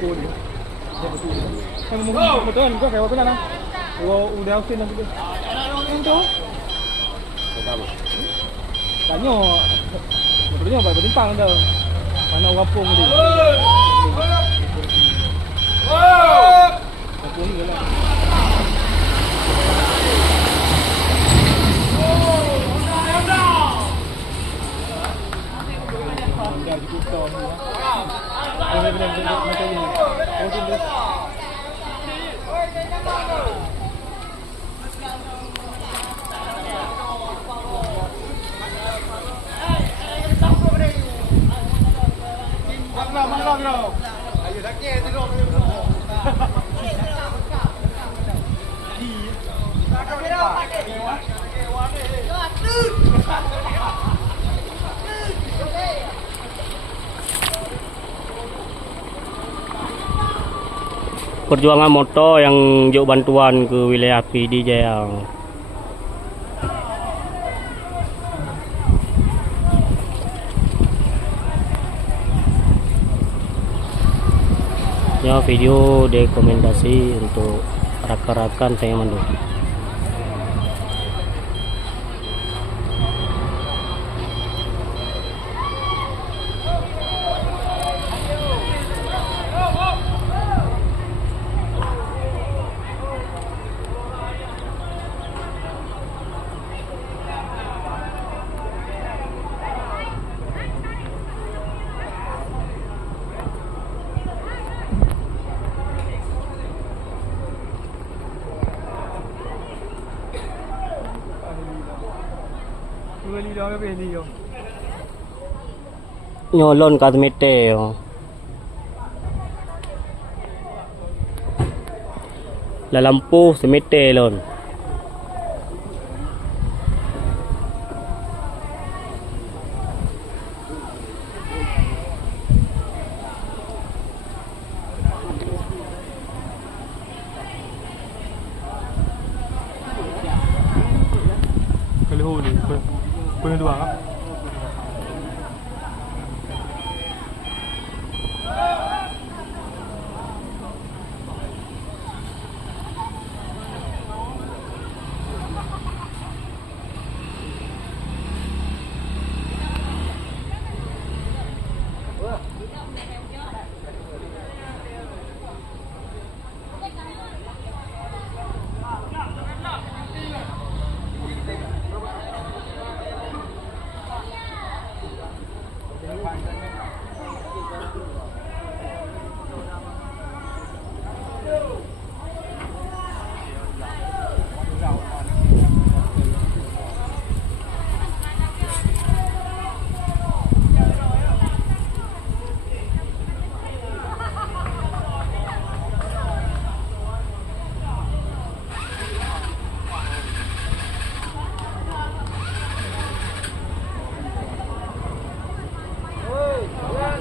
cô đi. Em một tuần có cái apa na? Udah oke nanti. Itu. Tanya, motornya apa bertimpang dah. Mana kampung ni? Kampung ni lah. Dah cukup tahun ni. Macam ni. Perjuangan motor yang juk bantuan ke wilayah PD Jaya. Ya, video rekomendasi untuk rakan-rakan saya mandu. Nyolon kat mete yo. La lampu semete lon. Kalau ni, kau yang dua.